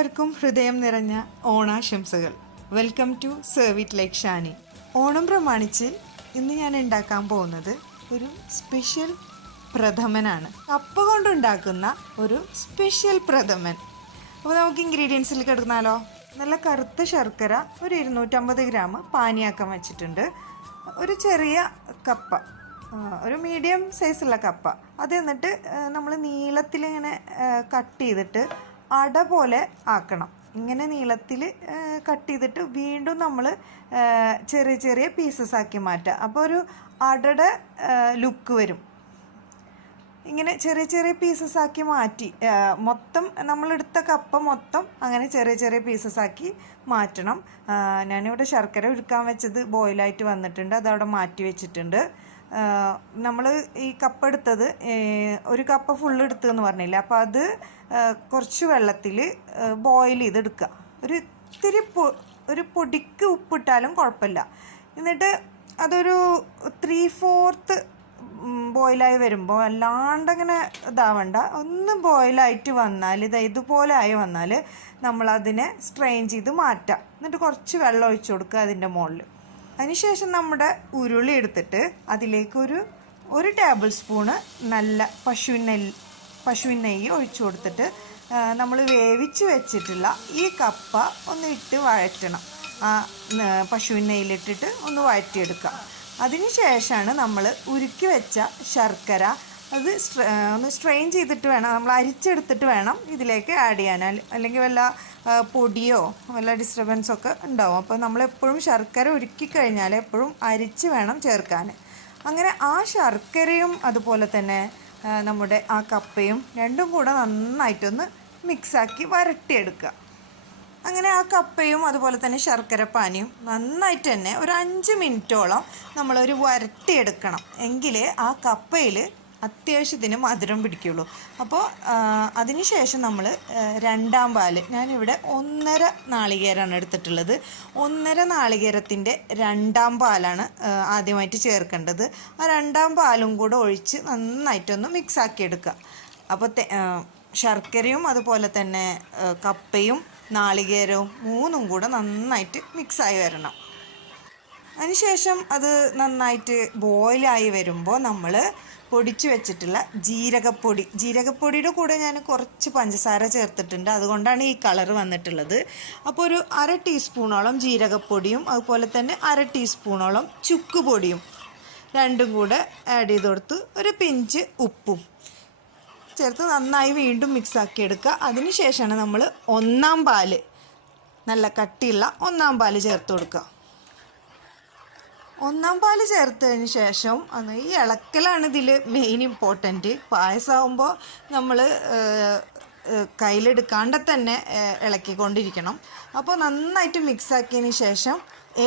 എല്ലാവർക്കും ഹൃദയം നിറഞ്ഞ ഓണാശംസകൾ. Welcome to serve it like Shani. Onam പ്രമാണിച്ച് ഇന്ന് ഞാൻ ഉണ്ടാക്കാൻ പോകുന്നത് ഒരു സ്പെഷ്യൽ പ്രഥമനാണ്. കപ്പ കൊണ്ടുണ്ടാക്കുന്ന ഒരു സ്പെഷ്യൽ പ്രഥമൻ. അപ്പോൾ നമുക്ക് ഇൻഗ്രീഡിയൻസിൽ കിടന്നാലോ. നല്ല കറുത്ത ശർക്കര ഒരു 250 ഗ്രാം പാനിയാക്കാൻ വെച്ചിട്ടുണ്ട്. ഒരു ചെറിയ കപ്പ, ഒരു മീഡിയം സൈസുള്ള കപ്പ. അത് എന്നിട്ട് നമ്മൾ നീളത്തിലിങ്ങനെ കട്ട് ചെയ്തിട്ട് അട പോലെ ആക്കണം. ഇങ്ങനെ നീളത്തിൽ കട്ട് ചെയ്തിട്ട് വീണ്ടും നമ്മൾ ചെറിയ ചെറിയ പീസസ് ആക്കി മാറ്റുക. അപ്പോൾ ഒരു അടയുടെ ലുക്ക് വരും. ഇങ്ങനെ ചെറിയ ചെറിയ പീസസ് ആക്കി മാറ്റി മൊത്തം നമ്മളെടുത്ത കപ്പ മൊത്തം അങ്ങനെ ചെറിയ ചെറിയ പീസസ് ആക്കി മാറ്റണം. ഞാനിവിടെ ശർക്കര ഉരുക്കാൻ വെച്ചത് ബോയിലായിട്ട് വന്നിട്ടുണ്ട്, അതവിടെ മാറ്റി വെച്ചിട്ടുണ്ട്. നമ്മൾ ഈ കപ്പ എടുത്തത് ഒരു കപ്പ ഫുള്ള് എടുത്തതെന്ന് പറഞ്ഞില്ല, അപ്പോൾ അത് കുറച്ച് വെള്ളത്തിൽ ബോയിൽ ചെയ്തെടുക്കുക. ഇത്തിരി ഒരു പൊടിക്ക് ഉപ്പിട്ടാലും കുഴപ്പമില്ല. എന്നിട്ട് അതൊരു 3/4 ബോയിലായി വരുമ്പോൾ അല്ലാണ്ടങ്ങനെ ഇതാവണ്ട, ഒന്ന് ബോയിലായിട്ട് വന്നാൽ ഇതുപോലെ ആയി വന്നാൽ നമ്മളതിനെ സ്ട്രെയിൻ ചെയ്ത് മാറ്റാം. എന്നിട്ട് കുറച്ച് വെള്ളം ഒഴിച്ചു കൊടുക്കുക അതിൻ്റെ മുകളിൽ. അതിനുശേഷം നമ്മുടെ ഉരുളി എടുത്തിട്ട് അതിലേക്ക് ഒരു ടേബിൾ സ്പൂണ് നല്ല പശുവിൻ നെയ്യ് ഒഴിച്ചു കൊടുത്തിട്ട് നമ്മൾ വേവിച്ച് വെച്ചിട്ടുള്ള ഈ കപ്പ ഒന്ന് ഇട്ട് വഴറ്റണം. പശുവിൻ നെയ്യിലിട്ടിട്ട് ഒന്ന് വഴറ്റിയെടുക്കാം. അതിന് ശേഷമാണ് നമ്മൾ ഉരുക്കി വെച്ച ശർക്കര അത് ഒന്ന് സ്ട്രെയിൻ ചെയ്തിട്ട് വേണം, നമ്മൾ അരിച്ചെടുത്തിട്ട് വേണം ഇതിലേക്ക് ആഡ് ചെയ്യാൻ. അല്ലെങ്കിൽ വല്ല പൊടിയോ വല്ല ഡിസ്റ്റർബൻസൊക്കെ ഉണ്ടാവും. അപ്പോൾ നമ്മളെപ്പോഴും ശർക്കര ഉരുക്കി കഴിഞ്ഞാൽ എപ്പോഴും അരിച്ച് വേണം ചേർക്കാൻ. അങ്ങനെ ആ ശർക്കരയും അതുപോലെ തന്നെ നമ്മുടെ ആ കപ്പയും രണ്ടും കൂടെ നന്നായിട്ടൊന്ന് മിക്സാക്കി വരട്ടിയെടുക്കുക. അങ്ങനെ ആ കപ്പയും അതുപോലെ തന്നെ ശർക്കര പാനിയും നന്നായിട്ട് തന്നെ ഒരു 5 മിനിറ്റോളം നമ്മളൊരു വരട്ടിയെടുക്കണം. എങ്കിലേ ആ കപ്പയിൽ അത്യാവശ്യത്തിന് മധുരം പിടിക്കുള്ളൂ. അപ്പോൾ അതിന് ശേഷം നമ്മൾ രണ്ടാം പാല്, ഞാനിവിടെ 1.5 നാളികേരമാണ് എടുത്തിട്ടുള്ളത്. 1.5 നാളികേരത്തിൻ്റെ രണ്ടാം പാലാണ് ആദ്യമായിട്ട് ചേർക്കേണ്ടത്. ആ രണ്ടാം പാലും കൂടെ ഒഴിച്ച് നന്നായിട്ടൊന്ന് മിക്സാക്കി എടുക്കുക. അപ്പോൾ ശർക്കരയും അതുപോലെ തന്നെ കപ്പയും നാളികേരവും മൂന്നും കൂടെ നന്നായിട്ട് മിക്സായി വരണം. അതിനുശേഷം അത് നന്നായിട്ട് ബോയിലായി വരുമ്പോൾ നമ്മൾ പൊടിച്ചു വെച്ചിട്ടുള്ള ജീരകപ്പൊടിയുടെ കൂടെ ഞാൻ കുറച്ച് പഞ്ചസാര ചേർത്തിട്ടുണ്ട്, അതുകൊണ്ടാണ് ഈ കളർ വന്നിട്ടുള്ളത്. അപ്പോൾ ഒരു 1/2 ടീസ്പൂണോളം ജീരകപ്പൊടിയും അതുപോലെ തന്നെ 1/2 ടീസ്പൂണോളം ചുക്ക് പൊടിയും രണ്ടും കൂടെ ആഡ് ചെയ്ത് കൊടുത്ത് ഒരു പിഞ്ച് ഉപ്പും ചേർത്ത് നന്നായി വീണ്ടും മിക്സാക്കി എടുക്കുക. അതിന് ശേഷമാണ് നമ്മൾ 1-ാം പാല്, നല്ല കട്ടിയുള്ള 1-ാം പാല് ചേർത്ത് കൊടുക്കുക. 1-ാം പാല് ചേർത്തതിന് ശേഷം ഈ ഇളക്കലാണ് ഇതിൽ മെയിൻ ഇമ്പോർട്ടൻറ്റ്. പായസമാകുമ്പോൾ നമ്മൾ കയ്യിലെടുക്കാണ്ട് തന്നെ ഇളക്കിക്കൊണ്ടിരിക്കണം. അപ്പോൾ നന്നായിട്ട് മിക്സാക്കിയതിന് ശേഷം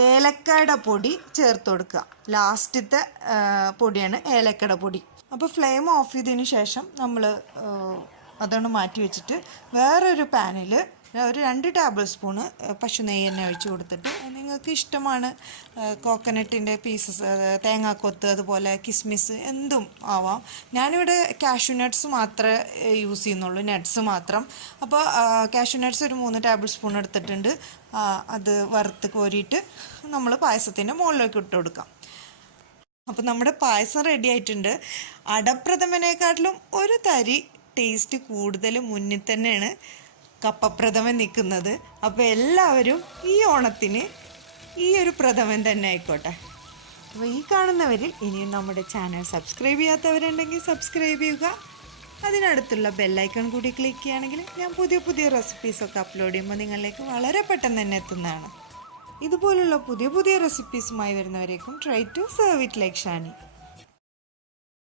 ഏലക്കയുടെ പൊടി ചേർത്ത് കൊടുക്കുക. ലാസ്റ്റത്തെ പൊടിയാണ് ഏലക്കയുടെ പൊടി. അപ്പോൾ ഫ്ലെയിം ഓഫ് ചെയ്തതിന് ശേഷം നമ്മൾ അതൊന്ന് മാറ്റി വെച്ചിട്ട് വേറൊരു പാനിൽ ഒരു 2 ടേബിൾ സ്പൂണ് പശു നെയ്യ് തന്നെ ഒഴിച്ച് കൊടുത്തിട്ട്, നിങ്ങൾക്ക് ഇഷ്ടമാണ് കോക്കനട്ടിൻ്റെ പീസസ്, തേങ്ങാക്കൊത്ത് അതുപോലെ കിസ്മിസ് എന്തും ആവാം. ഞാനിവിടെ കാഷ്യൂ നട്ട്സ് മാത്രമേ യൂസ് ചെയ്യുന്നുള്ളൂ, നട്ട്സ് മാത്രം. അപ്പോൾ കാഷ്യൂ നട്ട്സ് ഒരു 3 ടേബിൾ സ്പൂൺ എടുത്തിട്ടുണ്ട്. അത് വറുത്ത് കോരിയിട്ട് നമ്മൾ പായസത്തിൻ്റെ മുകളിലേക്ക് ഇട്ട് കൊടുക്കാം. അപ്പോൾ നമ്മുടെ പായസം റെഡി ആയിട്ടുണ്ട്. അടപ്രഥമനേക്കാട്ടിലും ഒരു തരി ടേസ്റ്റ് കൂടുതൽ മുന്നിൽ തന്നെയാണ് കപ്പപ്രഥമൻ നിൽക്കുന്നത്. അപ്പോൾ എല്ലാവരും ഈ ഓണത്തിന് ഈ ഒരു പ്രഥമൻ തന്നെ ആയിക്കോട്ടെ. അപ്പോൾ ഈ കാണുന്നവരിൽ ഇനിയും നമ്മുടെ ചാനൽ സബ്സ്ക്രൈബ് ചെയ്യാത്തവരുണ്ടെങ്കിൽ സബ്സ്ക്രൈബ് ചെയ്യുക. അതിനടുത്തുള്ള ബെല്ലൈക്കൺ കൂടി ക്ലിക്ക് ചെയ്യുകയാണെങ്കിൽ ഞാൻ പുതിയ പുതിയ റെസിപ്പീസൊക്കെ അപ്ലോഡ് ചെയ്യുമ്പോൾ നിങ്ങളിലേക്ക് വളരെ പെട്ടെന്ന് തന്നെ എത്തുന്നതാണ്. ഇതുപോലുള്ള പുതിയ പുതിയ റെസിപ്പീസുമായി വരുന്നവരേക്കും try to serve it like Shani.